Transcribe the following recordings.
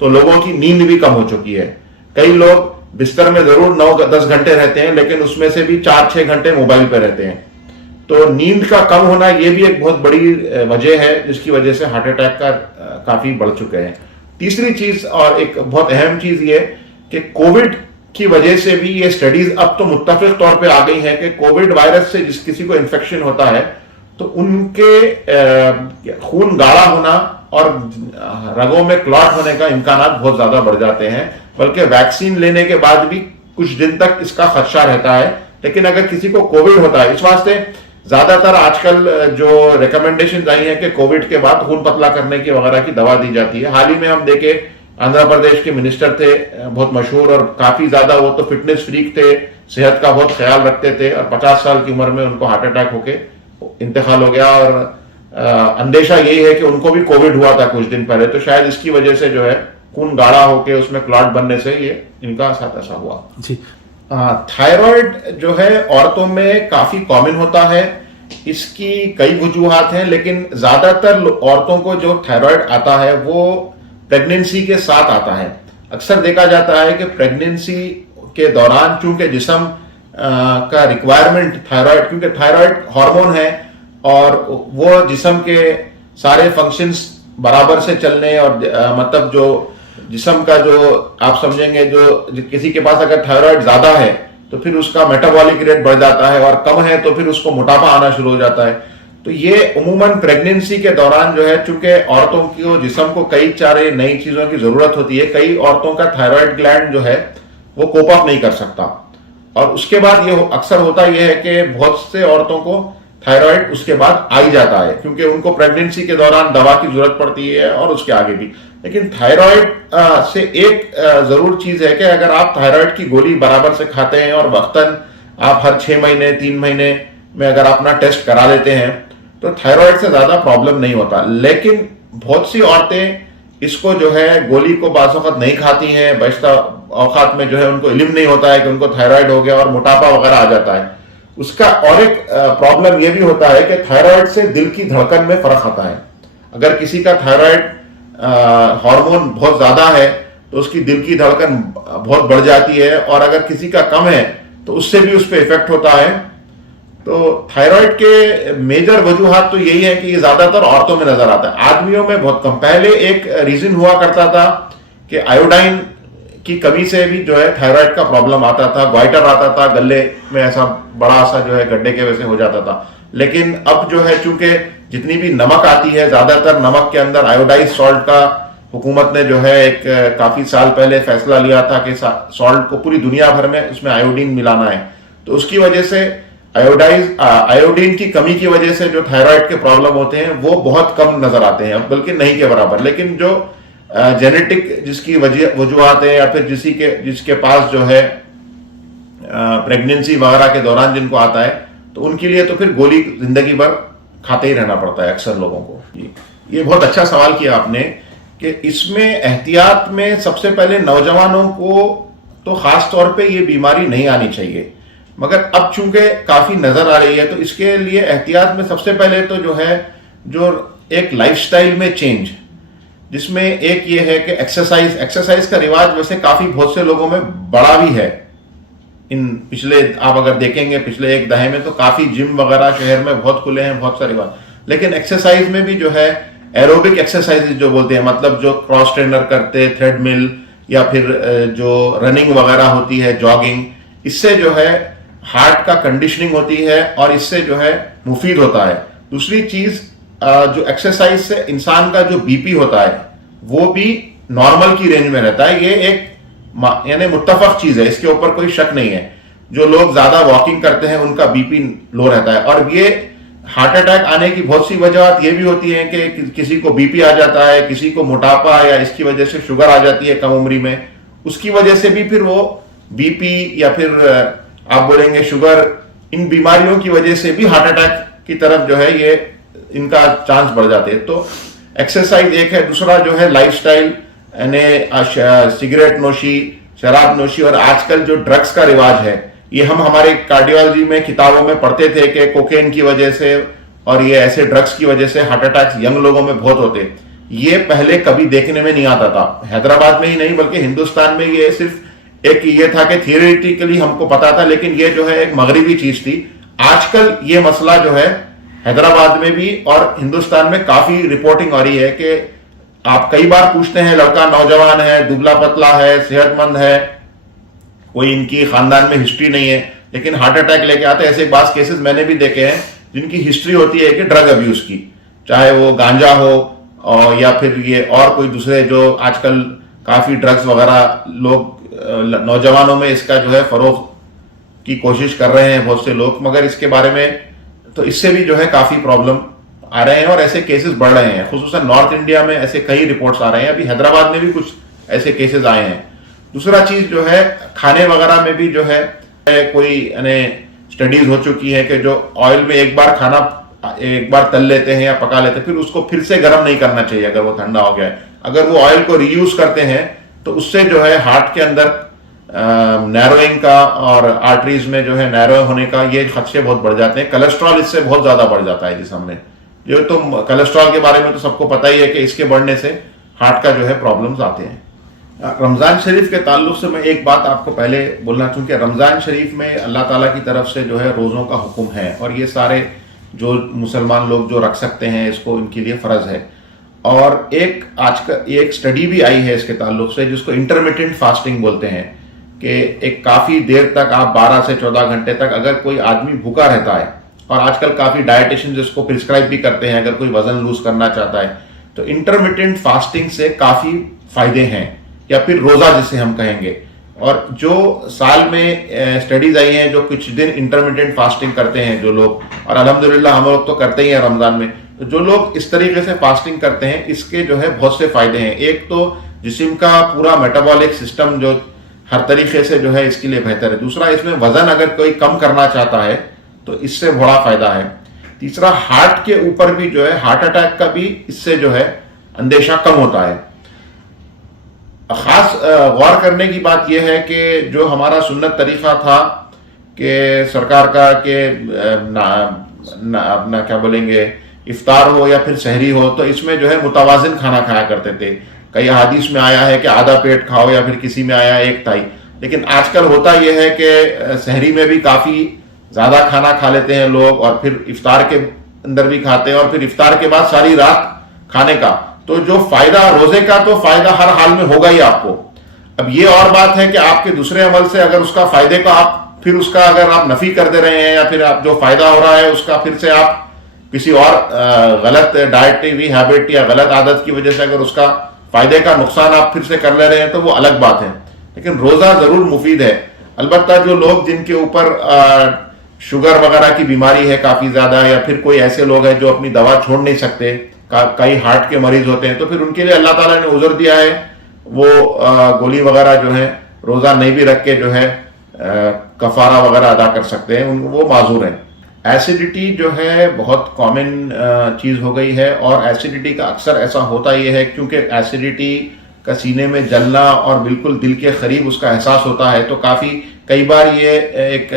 تو لوگوں کی نیند بھی کم ہو چکی ہے. کئی لوگ بستر میں ضرور 9-10 گھنٹے رہتے ہیں لیکن اس میں سے بھی 4-6 گھنٹے موبائل پہ رہتے ہیں. تو نیند کا کم ہونا یہ بھی ایک بہت بڑی وجہ ہے جس کی وجہ سے ہارٹ اٹیک کا کافی بڑھ چکے ہیں. تیسری چیز اور ایک بہت اہم چیز یہ کہ کووڈ کی وجہ سے بھی یہ سٹڈیز اب تو متفق طور پہ آ گئی ہیں کہ کووڈ وائرس سے جس کسی کو انفیکشن ہوتا ہے تو ان کے خون گاڑھا ہونا اور رگوں میں کلاٹ ہونے کا امکانات بہت زیادہ بڑھ جاتے ہیں. بلکہ ویکسین لینے کے بعد بھی کچھ دن تک اس کا خدشہ رہتا ہے. لیکن اگر کسی کو کووڈ ہوتا ہے, اس واسطے زیادہ تر آج کل جو ریکمنڈیشن آئی ہیں کہ کووڈ کے بعد خون پتلا کرنے کی وغیرہ کی دوا دی جاتی ہے. حال ہی میں ہم دیکھے آندھرا پردیش کے منسٹر تھے بہت مشہور اور کافی زیادہ, وہ تو فٹنس فریک تھے, صحت کا بہت خیال رکھتے تھے, اور 50 سال کی عمر میں ان کو ہارٹ اٹیک ہو کے انتقال ہو گیا. اور اندیشہ یہی ہے کہ ان کو بھی کووڈ ہوا تھا کچھ دن پہلے, تو شاید اس کی وجہ سے جو ہے خون گاڑھا ہو کے اس میں کلاٹ بننے سے یہ ان کا ساتھ ایسا ہوا. جی, تھائرائیڈ جو ہے عورتوں میں کافی کامن ہوتا ہے. اس کی کئی وجوہات ہیں لیکن زیادہ تر عورتوں کو جو تھائرائیڈ آتا ہے وہ پریگننسی کے ساتھ آتا ہے. اکثر دیکھا جاتا ہے کہ پریگننسی کے دوران چونکہ جسم کا ریکوائرمنٹ تھائرائیڈ, کیونکہ تھائرائیڈ ہارمون ہے اور وہ جسم کے سارے فنکشنز برابر سے چلنے اور مطلب جو جسم کا جو آپ سمجھیں گے جو کسی کے پاس اگر تھائرائیڈ زیادہ ہے تو پھر اس کا میٹابولک ریٹ بڑھ جاتا ہے, اور کم ہے تو پھر اس کو موٹاپا آنا شروع ہو جاتا ہے. تو یہ عموماً پریگننسی کے دوران جو ہے چونکہ عورتوں کی جسم کو کئی سارے نئی چیزوں کی ضرورت ہوتی ہے, کئی عورتوں کا تھائرائیڈ گلینڈ جو ہے وہ کوپ اپ نہیں کر سکتا, اور اس کے بعد یہ اکثر ہوتا یہ ہے کہ بہت سے عورتوں کو تھائرائیڈ اس کے بعد آ ہی جاتا ہے کیونکہ ان کو پریگننسی کے دوران دوا کی ضرورت پڑتی ہے اور اس کے آگے بھی. لیکن تھائرائیڈ سے ایک ضرور چیز ہے کہ اگر آپ تھائرائیڈ کی گولی برابر سے کھاتے ہیں اور وقتاً آپ ہر 6 مہینے 3 مہینے میں اگر اپنا ٹیسٹ کرا لیتے ہیں تو تھائرائیڈ سے زیادہ پرابلم نہیں ہوتا. لیکن بہت سی عورتیں اس کو جو ہے گولی کو بعض اوقات نہیں کھاتی ہیں, بیشتر اوقات میں جو ہے ان کو علم نہیں ہوتا ہے کہ ان کو تھائرائیڈ ہو گیا اور موٹاپا وغیرہ آ جاتا ہے. اس کا اور ایک پرابلم یہ بھی ہوتا ہے کہ تھائرائیڈ سے دل کی دھڑکن میں فرق آتا ہے. اگر کسی کا تھائرائیڈ ہارمون بہت زیادہ ہے تو اس کی دل کی دھڑکن بہت بڑھ جاتی ہے, اور اگر کسی کا کم ہے تو اس سے بھی اس پہ ایفیکٹ ہوتا ہے. تو تھائرائیڈ کے میجر وجوہات تو یہی ہے کہ یہ زیادہ تر عورتوں میں نظر آتا ہے, آدمیوں میں بہت کم. پہلے ایک ریزن ہوا کرتا تھا کہ آیوڈائن کی کمی سے بھی جو ہے تھائرائیڈ کا پرابلم آتا تھا, گوائٹر آتا تھا گلے میں, ایسا بڑا سا جو ہے گڈھے کے وجہ سے ہو جاتا تھا. لیکن اب جو ہے چونکہ جتنی بھی نمک آتی ہے زیادہ تر نمک کے اندر آیوڈائز سالٹ کا حکومت نے جو ہے ایک کافی سال پہلے فیصلہ لیا تھا کہ سالٹ کو پوری دنیا بھر میں اس میں آیوڈین ملانا ہے. تو اس کی وجہ سے آیوڈین کی کمی کی وجہ سے جو تھائرائیڈ کے پرابلم ہوتے ہیں وہ بہت کم نظر آتے ہیں, بلکہ نہیں کے برابر. لیکن جو جینیٹک جس کی وجوہات ہیں یا پھر جس کے پاس جو ہے پریگننسی وغیرہ کے دوران جن کو آتا ہے تو ان کے لیے تو پھر گولی زندگی بھر کھاتے ہی رہنا پڑتا ہے اکثر لوگوں کو. یہ بہت اچھا سوال کیا آپ نے کہ اس میں احتیاط میں سب سے پہلے نوجوانوں کو تو خاص طور پہ یہ بیماری نہیں آنی چاہیے, مگر اب چونکہ کافی نظر آ رہی ہے تو اس کے لیے احتیاط میں سب سے پہلے تو جو ہے جو ایک لائف سٹائل میں چینج, جس میں ایک یہ ہے کہ ایکسرسائز کا رواج ویسے کافی بہت سے لوگوں میں بڑا بھی ہے. ان پچھلے آپ اگر دیکھیں گے پچھلے ایک دہے میں تو کافی جم وغیرہ شہر میں بہت کھلے ہیں, بہت سارے بات. لیکن ایکسرسائز میں بھی جو ہے ایروبک ایکسرسائز جو بولتے ہیں, مطلب جو کراس ٹرینر کرتے, تھریڈ مل یا پھر جو رننگ وغیرہ ہوتی ہے, جاگنگ, اس سے جو ہے ہارٹ کا کنڈیشننگ ہوتی ہے اور اس سے جو ہے مفید ہوتا ہے. دوسری چیز جو ایکسرسائز سے انسان کا جو بی پی ہوتا ہے وہ بھی نارمل کی رینج میں رہتا ہے. یہ ایک یعنی متفق چیز ہے, اس کے اوپر کوئی شک نہیں ہے. جو لوگ زیادہ واکنگ کرتے ہیں ان کا بی پی لو رہتا ہے. اور یہ ہارٹ اٹیک آنے کی بہت سی وجوہات یہ بھی ہوتی ہیں کہ کسی کو بی پی آ جاتا ہے, کسی کو موٹاپا یا اس کی وجہ سے شوگر آ جاتی ہے کم عمری میں, اس کی وجہ سے بھی پھر وہ بی پی یا پھر آپ بولیں گے شوگر, ان بیماریوں کی وجہ سے بھی ہارٹ اٹیک کی طرف جو ہے یہ ان کا چانس بڑھ جاتے ہیں. تو ایکسرسائز ایک ہے. دوسرا جو ہے لائف سٹائل, یعنی سگریٹ نوشی, شراب نوشی, اور آج کل جو ڈرگس کا رواج ہے یہ ہم ہمارے کارڈیولوجی میں کتابوں میں پڑھتے تھے کہ کوکین کی وجہ سے اور یہ ایسے ڈرگس کی وجہ سے ہارٹ اٹیکس ینگ لوگوں میں بہت ہوتے. یہ پہلے کبھی دیکھنے میں نہیں آتا تھا، حیدرآباد میں ہی نہیں بلکہ ہندوستان میں یہ صرف ایک یہ تھا کہ تھیوریٹیکلی ہم کو پتا تھا، لیکن یہ جو ہے ایک مغربی چیز تھی. آج کل یہ مسئلہ جو ہے حیدرآباد میں بھی اور ہندوستان میں کافی رپورٹنگ ہو رہی ہے کہ آپ کئی بار پوچھتے ہیں لڑکا نوجوان ہے، دبلا پتلا ہے، صحت مند ہے، کوئی ان کی خاندان میں ہسٹری نہیں ہے، لیکن ہارٹ اٹیک لے کے آتے ہیں. ایسے بعض کیسز میں نے بھی دیکھے ہیں جن کی ہسٹری ہوتی ہے کہ ڈرگ ابیوز کی، چاہے وہ گانجا ہو یا پھر یہ اور کوئی دوسرے جو آج کل کافی ڈرگز وغیرہ لوگ نوجوانوں میں اس کا جو ہے فروغ کی کوشش کر رہے ہیں بہت سے لوگ، مگر اس کے بارے میں تو اس سے بھی جو ہے کافی پرابلم آ رہے ہیں اور ایسے کیسز بڑھ رہے ہیں. خصوصاً نارتھ انڈیا میں ایسے کئی رپورٹس آ رہے ہیں، ابھی حیدرآباد میں بھی کچھ ایسے کیسز آئے ہیں. دوسرا چیز جو ہے کھانے وغیرہ میں بھی جو ہے کوئی یعنی اسٹڈیز ہو چکی ہے کہ جو آئل میں ایک بار کھانا ایک بار تل لیتے ہیں یا پکا لیتے ہیں، پھر اس کو پھر سے گرم نہیں کرنا چاہیے اگر وہ ٹھنڈا ہو گیا ہے. اگر وہ آئل کو ری یوز کرتے ہیں تو اس سے جو ہے ہارٹ کے اندر نیروئنگ کا اور آرٹریز میں جو ہے نیرو ہونے کا یہ خدشے بہت بڑھ جاتے ہیں. کولیسٹرول اس سے بہت زیادہ بڑھ جاتا ہے جسم میں. جو تو کولیسٹرول کے بارے میں تو سب کو پتہ ہی ہے کہ اس کے بڑھنے سے ہارٹ کا جو ہے پرابلمز آتے ہیں. رمضان شریف کے تعلق سے میں ایک بات آپ کو پہلے بولنا چاہوں کہ رمضان شریف میں اللہ تعالیٰ کی طرف سے جو ہے روزوں کا حکم ہے اور یہ سارے جو مسلمان لوگ جو رکھ سکتے ہیں اس کو ان کے لیے فرض ہے. اور ایک سٹڈی بھی آئی ہے اس کے تعلق سے جس کو انٹرمیٹنٹ فاسٹنگ بولتے ہیں کہ ایک کافی دیر تک آپ 12 سے 14 گھنٹے تک اگر کوئی آدمی بھوکا رہتا ہے، اور آج کل کافی ڈائٹیشن جس کو پرسکرائب بھی کرتے ہیں اگر کوئی وزن لوز کرنا چاہتا ہے تو انٹرمیٹنٹ فاسٹنگ سے کافی فائدے ہیں، یا پھر روزہ جسے ہم کہیں گے. اور جو سال میں سٹڈیز آئی ہیں جو کچھ دن انٹرمیٹنٹ فاسٹنگ کرتے ہیں جو لوگ، اور الحمدللہ ہم لوگ تو کرتے ہی ہیں رمضان میں، تو جو لوگ اس طریقے سے فاسٹنگ کرتے ہیں اس کے جو ہے بہت سے فائدے ہیں. ایک تو جسم کا پورا میٹابولک سسٹم جو ہر طریقے سے جو ہے اس کے لیے بہتر ہے. دوسرا اس میں وزن اگر کوئی کم کرنا چاہتا ہے تو اس سے بڑا فائدہ ہے. تیسرا ہارٹ کے اوپر بھی جو ہے ہارٹ اٹیک کا بھی اس سے جو ہے اندیشہ کم ہوتا ہے. خاص غور کرنے کی بات یہ ہے کہ جو ہمارا سنت طریقہ تھا کہ سرکار کا کہ اپنا کیا بولیں گے افطار ہو یا پھر سحری ہو تو اس میں جو ہے متوازن کھانا کھایا کرتے تھے. کئی حدیث میں آیا ہے کہ آدھا پیٹ کھاؤ یا پھر کسی میں آیا 1/3. لیکن آج کل ہوتا یہ ہے کہ سحری میں بھی کافی زیادہ کھانا کھا لیتے ہیں لوگ اور پھر افطار کے اندر بھی کھاتے ہیں اور پھر افطار کے بعد ساری رات کھانے کا. تو جو فائدہ روزے کا تو فائدہ ہر حال میں ہوگا ہی آپ کو. اب یہ اور بات ہے کہ آپ کے دوسرے عمل سے اگر اس کا فائدے کا آپ پھر اس کا اگر آپ نفی کر دے رہے ہیں یا پھر آپ جو فائدہ ہو رہا ہے اس کا پھر سے آپ کسی اور غلط ڈائٹری ہیبٹ یا غلط عادت کی وجہ سے اگر اس کا فائدے کا نقصان آپ پھر سے کر لے رہے ہیں تو وہ الگ بات ہے. لیکن روزہ ضرور مفید ہے. البتہ جو لوگ جن کے اوپر شوگر وغیرہ کی بیماری ہے کافی زیادہ، یا پھر کوئی ایسے لوگ ہیں جو اپنی دوا چھوڑ نہیں سکتے، کئی ہارٹ کے مریض ہوتے ہیں، تو پھر ان کے لیے اللہ تعالیٰ نے عذر دیا ہے، وہ گولی وغیرہ جو ہے روزہ نہیں بھی رکھ کے جو ہے کفارہ وغیرہ ادا کر سکتے ہیں، وہ معذور ہیں. ایسیڈیٹی جو ہے بہت کامن چیز ہو گئی ہے، اور ایسیڈیٹی کا اکثر ایسا ہوتا یہ ہے کیونکہ ایسیڈیٹی کا سینے میں جلنا اور بالکل دل کے قریب اس کا احساس ہوتا ہے، تو کئی بار یہ ایک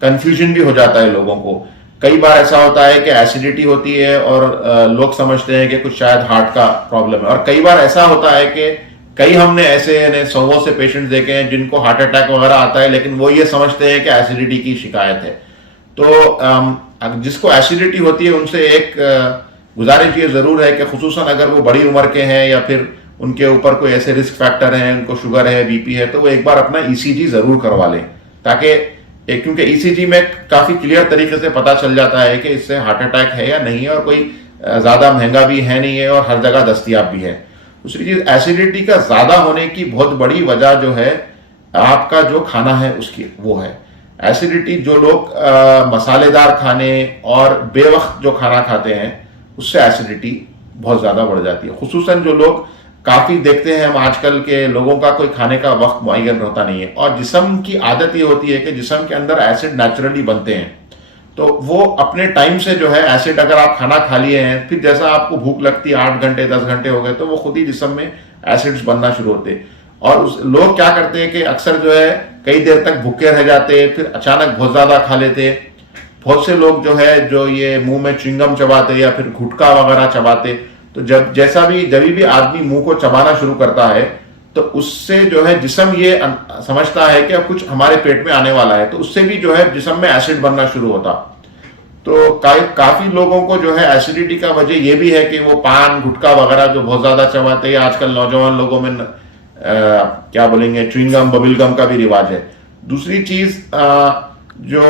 کنفیوژن بھی ہو جاتا ہے لوگوں کو. کئی بار ایسا ہوتا ہے کہ ایسیڈیٹی ہوتی ہے اور لوگ سمجھتے ہیں کہ کچھ شاید ہارٹ کا پرابلم ہے، اور کئی بار ایسا ہوتا ہے کہ ہم نے ایسے سووں سے پیشنٹ دیکھے ہیں جن کو ہارٹ اٹیک وغیرہ آتا ہے لیکن وہ یہ سمجھتے ہیں کہ ایسیڈیٹی کی شکایت ہے. تو جس کو ایسیڈیٹی ہوتی ہے ان سے ایک گزارش یہ ضرور ہے کہ خصوصاً اگر وہ بڑی عمر کے ہیں یا پھر ان کے اوپر کوئی ایسے رسک فیکٹر ہیں، ان کو شوگر ہے، بی پی ہے، تو وہ ایک بار اپنا ECG ضرور کروا لیں، تاکہ کیونکہ ECG میں کافی کلیئر طریقے سے پتہ چل جاتا ہے کہ اس سے ہارٹ اٹیک ہے یا نہیں ہے، اور کوئی زیادہ مہنگا بھی ہے نہیں ہے اور ہر جگہ دستیاب بھی ہے. دوسری چیز ایسیڈیٹی کا زیادہ ہونے کی بہت بڑی وجہ جو ہے آپ کا جو کھانا ہے اس کی وہ ہے. ایسیڈیٹی جو لوگ مسالے دار کھانے اور بے وقت جو کھانا کھاتے ہیں اس سے ایسیڈیٹی بہت زیادہ بڑھ جاتی ہے. خصوصاً جو لوگ کافی دیکھتے ہیں ہم آج کل کے لوگوں کا کوئی کھانے کا وقت معین ہوتا نہیں ہے، اور جسم کی عادت یہ ہوتی ہے کہ جسم کے اندر ایسڈ نیچرلی بنتے ہیں، تو وہ اپنے ٹائم سے جو ہے ایسڈ اگر آپ کھانا کھا لیے ہیں پھر جیسا آپ کو بھوک لگتی ہے 8 گھنٹے 10 گھنٹے ہو گئے تو وہ خود ہی جسم میں ایسڈز بننا شروع ہوتے. اور لوگ کیا کرتے ہیں کہ اکثر جو ہے کئی دیر تک بھوکے رہ جاتے، پھر اچانک بہت زیادہ کھا لیتے. بہت سے لوگ جو ہے جو یہ منہ میں چوئنگم چباتے یا پھر گھٹکا وغیرہ چباتے، تو جب بھی آدمی منہ کو چبانا شروع کرتا ہے تو اس سے جو ہے جسم یہ سمجھتا ہے کہ اب کچھ ہمارے پیٹ میں آنے والا ہے، تو اس سے بھی جو ہے جسم میں ایسڈ بننا شروع ہوتا. تو کافی لوگوں کو جو ہے ایسیڈیٹی کا وجہ یہ بھی ہے کہ وہ پان گٹکا وغیرہ جو بہت زیادہ چباتے ہیں. آج کل نوجوان لوگوں میں کیا بولیں گے، چوئنگ گم ببل گم کا بھی رواج ہے. دوسری چیز جو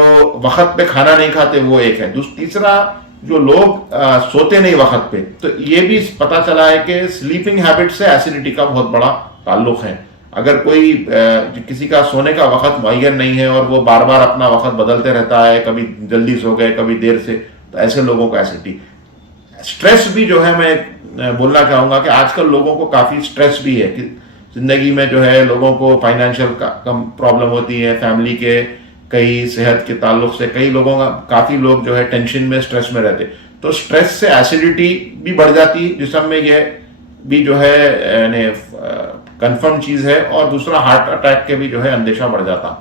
وقت پہ کھانا نہیں کھاتے وہ ایک ہے. تیسرا جو لوگ سوتے نہیں وقت پہ، تو یہ بھی پتا چلا ہے کہ سلیپنگ ہیبٹ سے ایسیڈیٹی کا بہت بڑا تعلق ہے. اگر کوئی کسی کا سونے کا وقت معین نہیں ہے اور وہ بار بار اپنا وقت بدلتے رہتا ہے، کبھی جلدی سو گئے کبھی دیر سے، تو ایسے لوگوں کو ایسیڈیٹی. سٹریس بھی جو ہے میں بولنا چاہوں گا کہ آج کل لوگوں کو کافی سٹریس بھی ہے کہ زندگی میں جو ہے لوگوں کو فائنینشیل کم پرابلم ہوتی ہے، فیملی کے کئی صحت کے تعلق سے کئی لوگوں کا کافی لوگ جو ہے ٹینشن میں سٹریس میں رہتے. تو سٹریس سے ایسیڈیٹی بھی بڑھ جاتی ہے جسم میں، یہ بھی جو ہے یعنی کنفرم چیز ہے. اور دوسرا ہارٹ اٹیک کے بھی جو ہے اندیشہ بڑھ جاتا.